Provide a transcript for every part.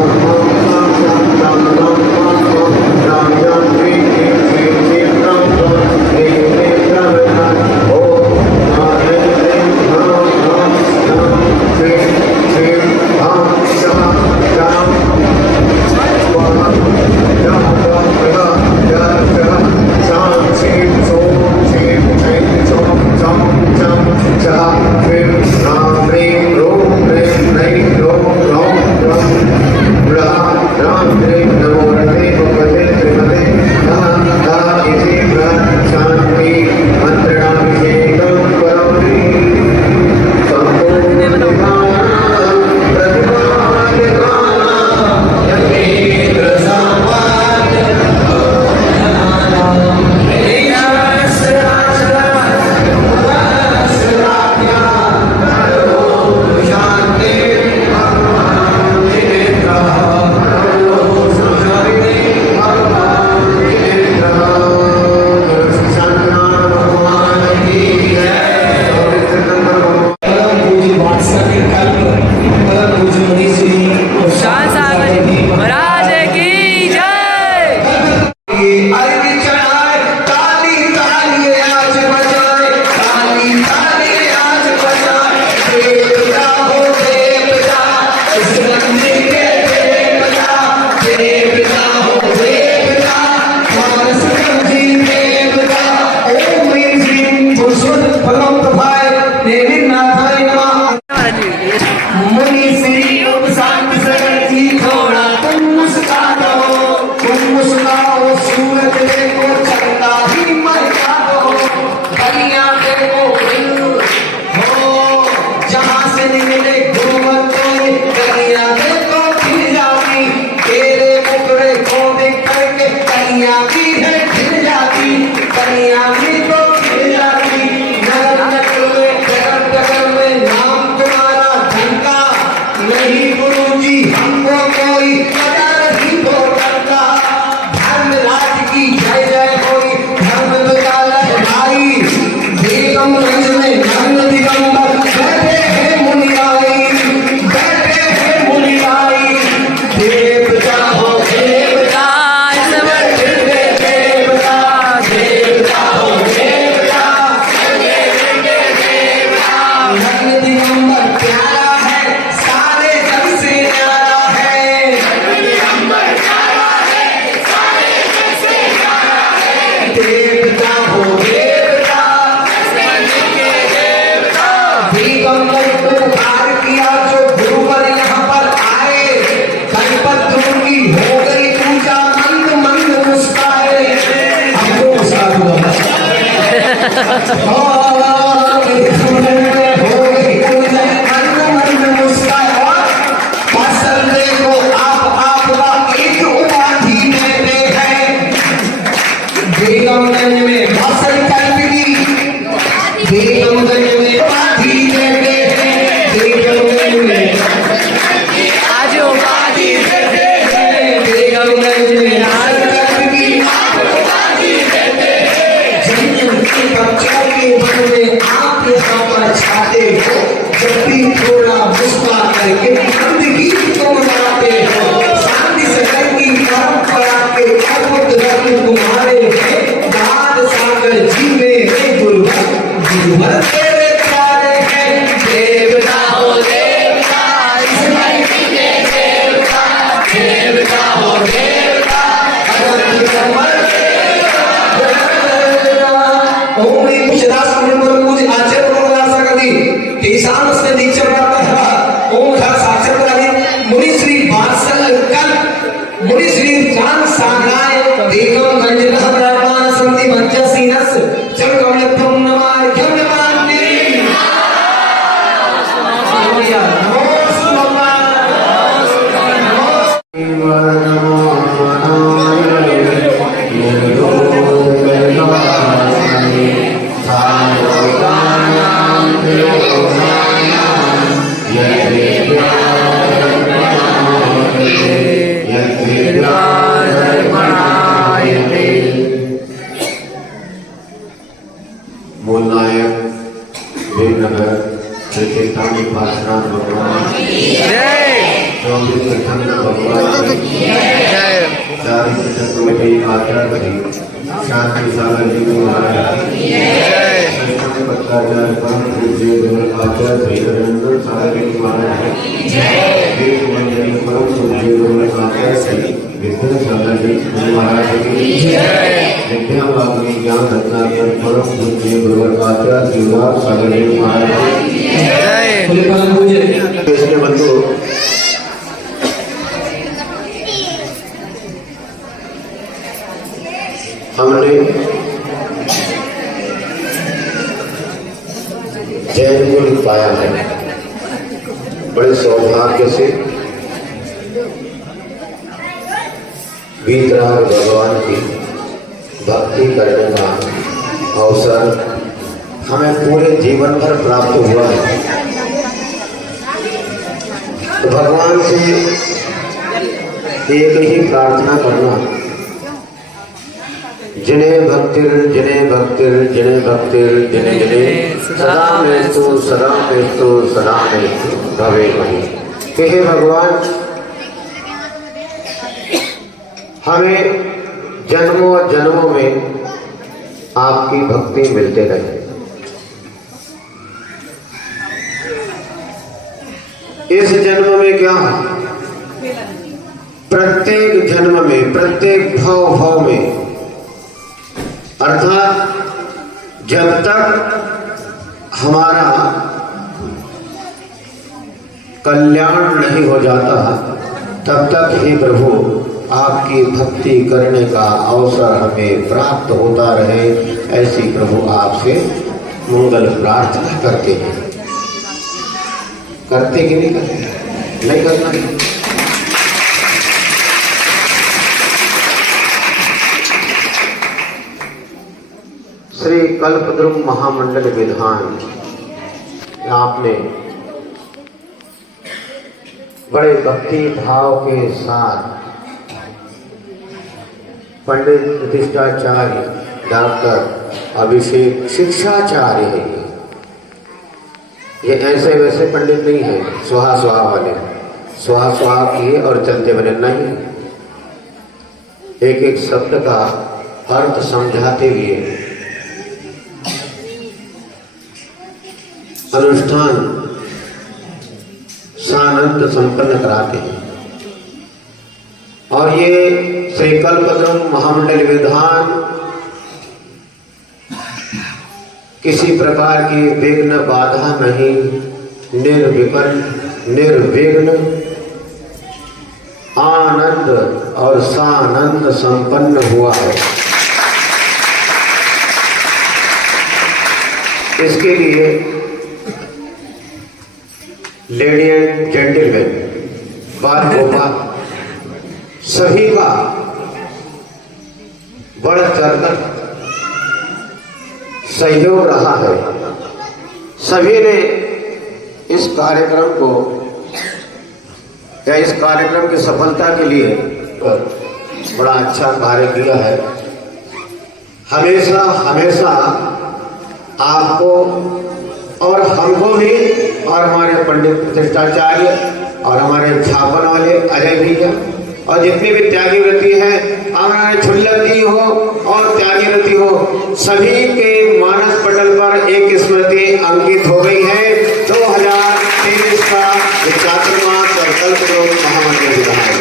Thank you. Krishna भगवान शांति सागर जी महाराज भट्टाचार्य परम पूज्य आचार्य श्री सागर जी महाराज परम पूज्य आचार्य श्री विष्णु सागर जी महाराज की विद्या वाग्मी ज्ञान रत्नाकर परम पूज्य गुरु आचार्य श्री सागर जी महाराज की बंधु हमने जैन को पाया है बड़े सौभाग्य से। वीतराग भगवान की भक्ति करने का अवसर हमें पूरे जीवन भर प्राप्त हुआ है। तो भगवान से एक ही प्रार्थना करना, जिन्हें भक्तिर जिन्हें भक्तिर जिन्हें भक्तिर जिन्हें जिन्हें सदा मेस्तु सदा मेस्तु सदा मेस्तु भवे भवे। कि हे भगवान, हमें जन्मों जन्मों में आपकी भक्ति मिलते रहे। इस जन्म में क्या है, प्रत्येक जन्म में प्रत्येक भाव भाव में, अर्थात जब तक हमारा कल्याण नहीं हो जाता तब तक ही प्रभु आपकी भक्ति करने का अवसर हमें प्राप्त होता रहे, ऐसी प्रभु आपसे मंगल प्रार्थना करते हैं। करते कि नहीं करते? नहीं करना। श्री कल्पद्रुम महामंडल विधान आपने बड़े भक्ति भाव के साथ पंडित प्रतिष्ठाचार्य डॉक्टर अभिषेक शिक्षाचार्य है। ये ऐसे वैसे पंडित नहीं है स्वाहा स्वाहा वाले, स्वाहा स्वाहा किए और चलते बने, नहीं। एक एक शब्द का अर्थ समझाते हुए अनुष्ठान सानंद संपन्न कराते हैं। और ये श्री कल्पद्रुम महामंडल विधान किसी प्रकार की विघ्न बाधा नहीं, निर्विघ्न निर्विघ्न आनंद और सानंद संपन्न हुआ है। इसके लिए लेडी एंड जेंटलमैन, बाल गोपाल सभी का बढ़ चढ़कर सहयोग रहा है। सभी ने इस कार्यक्रम को या इस कार्यक्रम की सफलता के लिए बड़ा अच्छा कार्य किया है। हमेशा हमेशा आपको और हमको भी, और हमारे पंडित प्रतिष्ठाचार्य और हमारे छापन वाले अजय भैया और जितने भी त्यागी व्रती हैं, हमारे छुल्लक जी हो और त्यागी व्रती हो, सभी के मानस पटल पर एक स्मृति अंकित हो गई है। 2023 का चातुर्मास और कल्पद्रुम महामंडल विधान।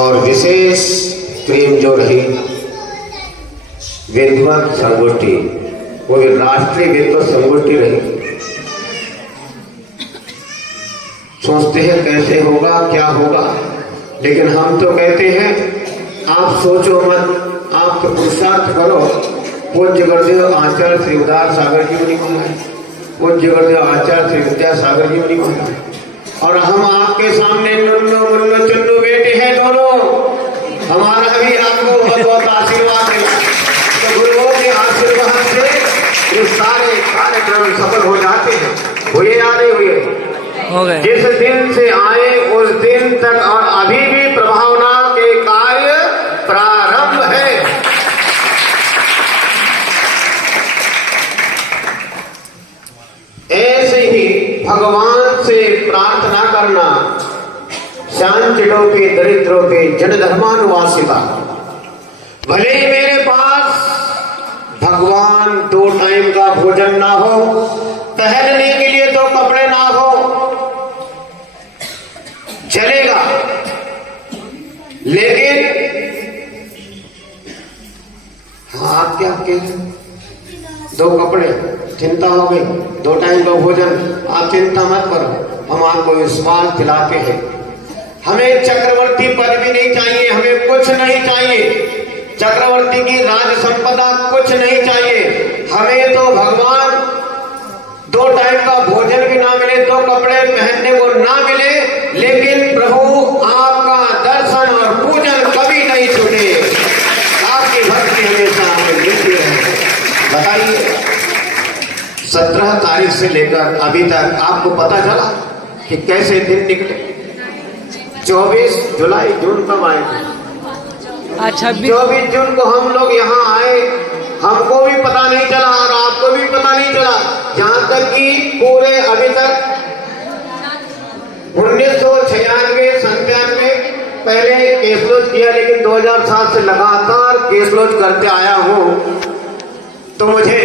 और विशेष प्रेम जो रही विद्वत संगोष्ठी, वो भी राष्ट्रीय विद्वत संगोष्ठी रही। सोचते हैं कैसे होगा क्या होगा, लेकिन हम तो कहते हैं आप सोचो मत, आप तो पुरुषार्थ करो। पूज्य गुरुदेव आचार्य श्री उदार सागर जी मुनि महाराज, पूज्य गुरुदेव आचार्य श्री विद्या सागर जी मुनि महाराज, और हम आपके सामने नन्नो मुन्नो चुन्नू बेटे हैं दोनों। हमारा भी आपको बहुत बहुत आशीर्वाद है। तो गुरुओं के आशीर्वाद से ये सारे कार्यक्रम सफल हो जाते हैं। हुए या नहीं हुए? जिस दिन से आए उस दिन तक और अभी भी प्रभावना के कार्य प्रारंभ है। ऐसे ही भगवान से प्रार्थना करना शांतिलोपी दरिद्रोपी जन धर्मानुवासिता। भले ही मेरे पास भगवान 2 टाइम का भोजन ना हो, पहनने के लिए 2 कपड़े ना हो, चलेगा, लेकिन आप क्या कहते, 2 कपड़े चिंता हो गई, 2 टाइम का भोजन, आप चिंता मत करो, हम आपको विश्वास दिलाते हैं। हमें चक्रवर्ती पद भी नहीं चाहिए, हमें कुछ नहीं चाहिए, चक्रवर्ती की राज संपदा कुछ नहीं चाहिए, हमें तो भगवान 2 टाइम का भोजन भी ना मिले, 2 कपड़े पहनने को ना मिले, लेकिन प्रभु आपका दर्शन और पूजन कभी नहीं छूटे, आपकी भक्ति हमेशा हमें मिलती है। बताइए 17 तारीख से लेकर अभी तक आपको पता चला कि कैसे दिन निकले? 24 जुलाई जून कब आए थे? 24 जून को हम लोग यहाँ आए, हमको भी पता नहीं चला और आपको भी पता नहीं चला, जहाँ तक कि पूरे अभी तक 1996-97 पहले केस लॉन्च किया, लेकिन 2007 से लगातार केस लॉन्च करते आया हूँ, तो मुझे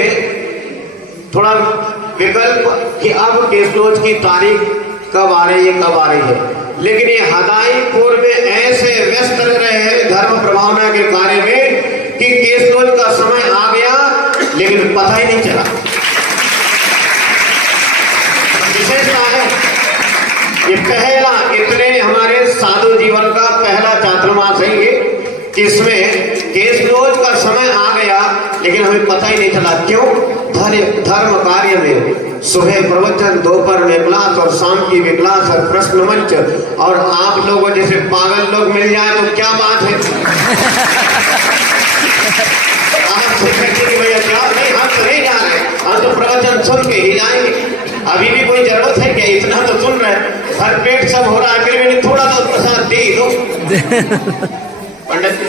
थोड़ा विकल्प कि अब केस लॉन्च की तारीख कब आ रही है, कब आ रही है। लेकिन ये हदाईपुर में ऐसे व्यस्त रह रहे हैं धर्म प्रभावना के कार्य में कि केस लॉन्च का समय आ गया, लेकिन पता ही नहीं चला। विशेषता है ये पहला, इतने हमारे साधु जीवन का पहला चातुर्मास है ये, इसमें केस लॉन्च का समय आ गया, लेकिन हमें पता ही नहीं चला। क्यों? धर्म कार्य में सुबह प्रवचन, दोपहर में क्लास और शाम की भी क्लास और प्रश्न मंच, और आप लोगों जैसे पागल लोग मिल जाए तो क्या बात है। आपसे कहते कि भैया क्लास नहीं, हम तो नहीं जा रहे, हम तो प्रवचन सुन के ही जाएंगे। अभी भी कोई जरूरत है क्या? इतना तो सुन रहे हैं, हर पेट सब हो रहा है, फिर भी थोड़ा तो प्रसाद दे ही दो पंडित,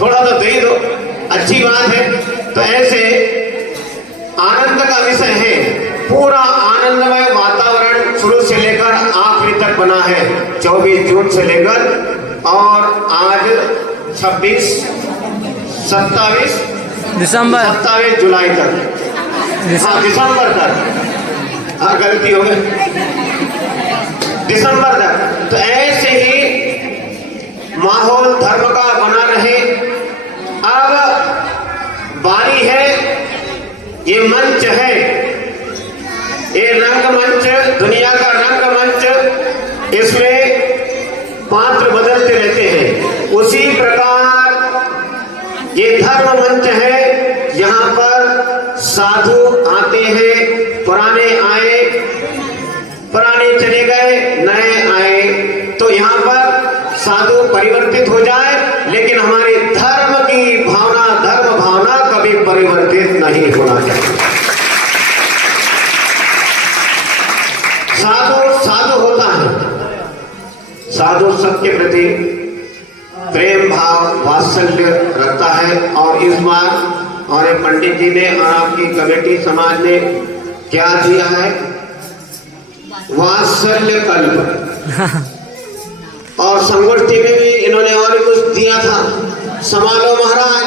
थोड़ा तो दे ही दो, अच्छी बात है। तो ऐसे आनंद का विषय है, पूरा आनंदमय वातावरण शुरू से लेकर आखिरी तक बना है, 24 जून से लेकर और आज 26, 27 दिसंबर, 27 जुलाई तक, दिसंबर तक, हाँ गलती हो गई, दिसंबर तक। तो ऐसे ही माहौल धर्म का बना रहे। अब बारी है, ये मंच है, ये रंगमंच, दुनिया का रंगमंच, इसमें पात्र बदलते रहते हैं, उसी प्रकार ये धर्म मंच है, यहाँ पर साधु आते हैं, पुराने आए, पुराने चले गए, नए आए, तो यहाँ पर साधु परिवर्तित हो जाए, लेकिन हमारे धर्म की भावना, धर्म भावना कभी परिवर्तित नहीं होना चाहिए। साधु साधु होता है, साधु सबके प्रति प्रेम भाव वात्सल्य रखता है। और इस बार हमारे पंडित जी ने और आपकी कमेटी समाज ने क्या दिया है? वात्सल्य कल्प। और संगोष्ठी में भी इन्होंने और कुछ दिया था, संभालो महाराज,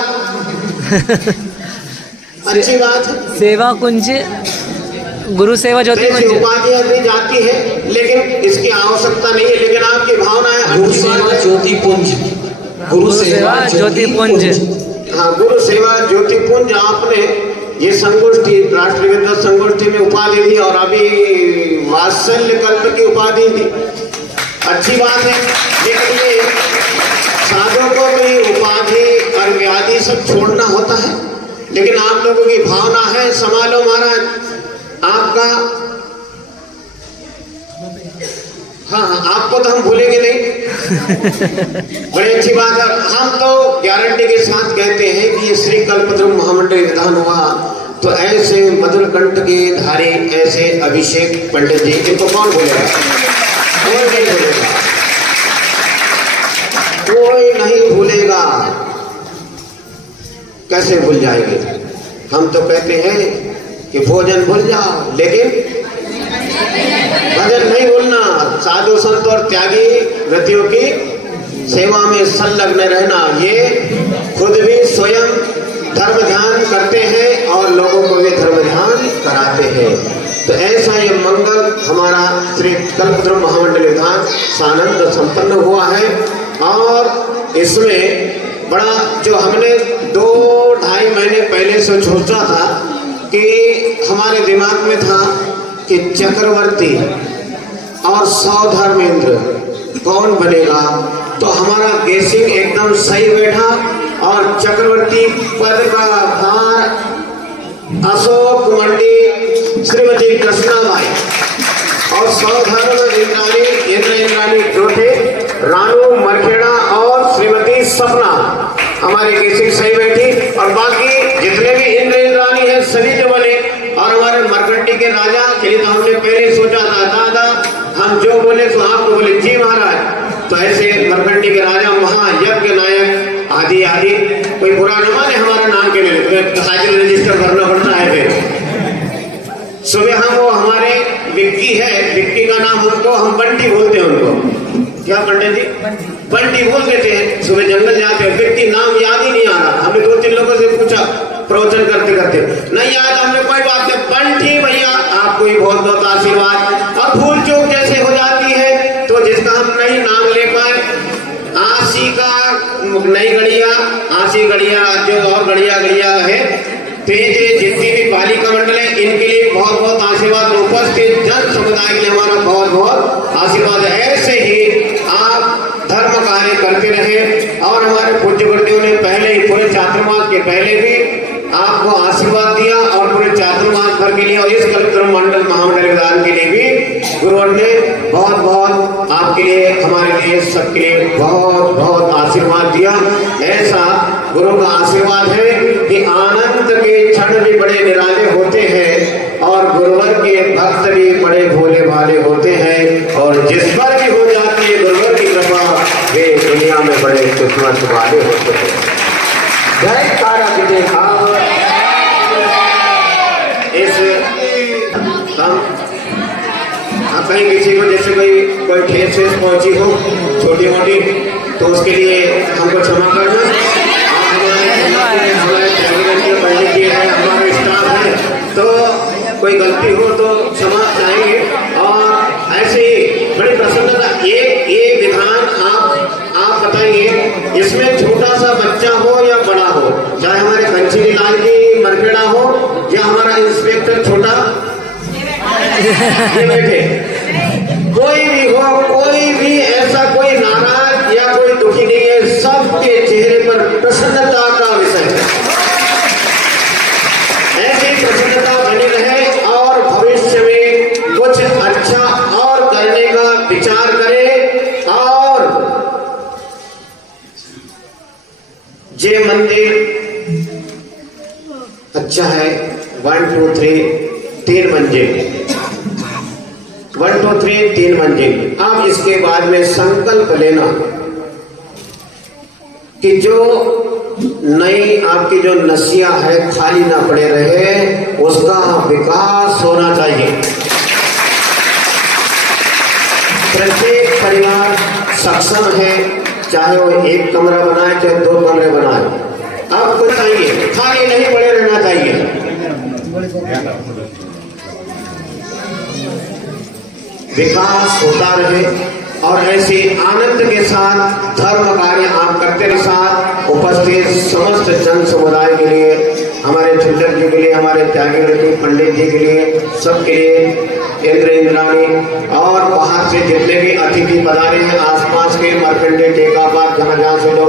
अच्छी बात है। सेवा कुंज, गुरु सेवा ज्योति कुंज उपाधियां दी जाती है, लेकिन इसकी आवश्यकता नहीं है, लेकिन आपकी भावना है गुरु सेवा ज्योति पुंज, गुरु सेवा ज्योति पुंज, हाँ गुरु सेवा ज्योति पुंज। आपने ये संगोष्ठी, राष्ट्रीय विद्वत संगोष्ठी में उपाधि दी और अभी वात्सल्य कल्प की उपाधि दी, अच्छी बात है। लेकिन ये साधु को भी उपाधि और व्याधि सब छोड़ना होता है, लेकिन आप लोगों की भावना है संभालो महाराज आपका, हाँ आपको तो हम भूलेंगे नहीं। बड़ी अच्छी बात है। हम तो गारंटी के साथ कहते हैं कि ये श्री कल्पद्रुम महामंडल विधान हुआ, तो ऐसे मधुर कंठ के धारी, ऐसे अभिषेक पंडित जी, इनको कौन भूलेगा? कोई नहीं भूलेगा, कोई नहीं भूलेगा। कैसे भूल जाएंगे? हम तो कहते हैं कि भोजन भूल जाओ, लेकिन भजन नहीं भूलना। साधु संत और त्यागी व्रतियों की सेवा में संलग्न रहना, ये खुद भी स्वयं धर्म ध्यान करते हैं और लोगों को भी धर्म ध्यान कराते हैं। तो ऐसा ये मंगल हमारा श्री कल्पद्रुम महामंडल विधान सानंद संपन्न हुआ है। और इसमें बड़ा जो हमने 2-2.5 महीने पहले से सोचा था कि हमारे दिमाग में था कि चक्रवर्ती और सौधर्मेंद्र कौन बनेगा, तो हमारा गेसिंग एकदम सही बैठा और चक्रवर्ती पद का भार अशोक मंडी श्रीमती कृष्णाबाई और सौधर्म इंद्राणी जो थे रानू मरखेड़ा और श्रीमती सपना, हमारी गेसिंग सही बैठी। और बाकी जितने भी इंद्राणी है सभी जो बने, और हमारे मरकंडी के राजा के लिए तो हमने पहले सोचा था दादा हम जो बोले तो आपको बोले जी महाराज। तो ऐसे मरकंडी के राजा महायज्ञ नायक आदि आदि, कोई बुरा न माने हमारा नाम के लिए साइकिल रजिस्टर भरना पड़ता है। फिर सुबह हम वो हमारे विक्की है, विक्की का नाम हमको हम बंटी बोलते हैं, उनको क्या पंडित जी बंटी बोल देते हैं। सुबह जंगल जाते हैं, विक्की नाम याद ही नहीं आ रहा। हमने 2-3 लोगों से पूछा प्रवचन करते करते, नहीं याद हमने, कोई बात नहीं, बंटी भैया आपको ही बहुत बहुत आशीर्वाद। और भूल चूक जैसे हो जाती है तो जिसका हम नहीं नाम ले पाए, आशी का नई गढ़िया, आशी गढ़िया जो और गढ़िया है, तेज जितनी भी बालिका मंडल है इनके लिए बहुत बहुत आशीर्वाद। उपस्थित जन समुदाय के लिए हमारा बहुत बहुत आशीर्वाद है। ऐसे ही आप धर्म कार्य करते रहे। और हमारे पूज्य गुरुदेव ने पहले ही पूरे चातुर्मास के पहले भी आपको आशीर्वाद दिया और पूरे चातुर्मास भर के लिए और इस कल्पद्रुम मंडल महामंडल विधान के लिए भी गुरुवर ने बहुत बहुत आपके लिए हमारे लिए सबके लिए बहुत बहुत आशीर्वाद दिया। ऐसा गुरु का आशीर्वाद है कि आनंद के क्षण भी बड़े निराले होते हैं और गुरुवर के भक्त भी बड़े भोले भाले होते हैं। और जिस पर भी हो जाती है गुरुवर की कृपा, वे दुनिया में बड़े किस्मत वाले होते हैं। जय तारा विजय इस कहीं किसी को जैसे कोई ठेस वेस पहुंची हो छोटी मोटी, तो उसके लिए हमको क्षमा करना। हमारे हमारा स्टाफ है, तो कोई गलती हो तो क्षमा चाहेंगे। और ऐसे ही बड़ी प्रसन्नता ये विधान आप बताइए, इसमें छोटा सा बच्चा हो या बड़ा हो, चाहे हमारे कंची लाल की मरखेड़ा हो या हमारा इंस्पेक्टर छोटा ये बैठे, कोई भी हो, कोई भी ऐसा कोई नाराज या कोई दुखी नहीं है, सबके चेहरे पर प्रसन्नता का विषय है। ऐसी प्रसन्नता बनी रहे और भविष्य में कुछ अच्छा और करने का विचार करें। और ये मंदिर अच्छा है, 1 2 3 3 मंजिल, 1 2 3 3 मंजिल। आप इसके बाद में संकल्प लेना कि जो नई आपकी जो नसिया है खाली ना पड़े रहे, उसका विकास होना चाहिए। प्रत्येक परिवार सक्षम है, चाहे वो 1 कमरा बनाए चाहे 2 कमरे बनाए, आपको चाहिए खाली नहीं पड़े रहना चाहिए। विकास होता रहे और ऐसे आनंद के साथ धर्म कार्य आप करते के साथ उपस्थित समस्त जन समुदाय के लिए, हमारे चिल्ड्रन जी के लिए, हमारे त्यागी व्रती पंडित जी के लिए, सबके लिए इंद्राणी और बाहर से जितने भी अतिथि पधारे हैं, आसपास के मरकंडे टेकापात जहाँ जहाँ से लोग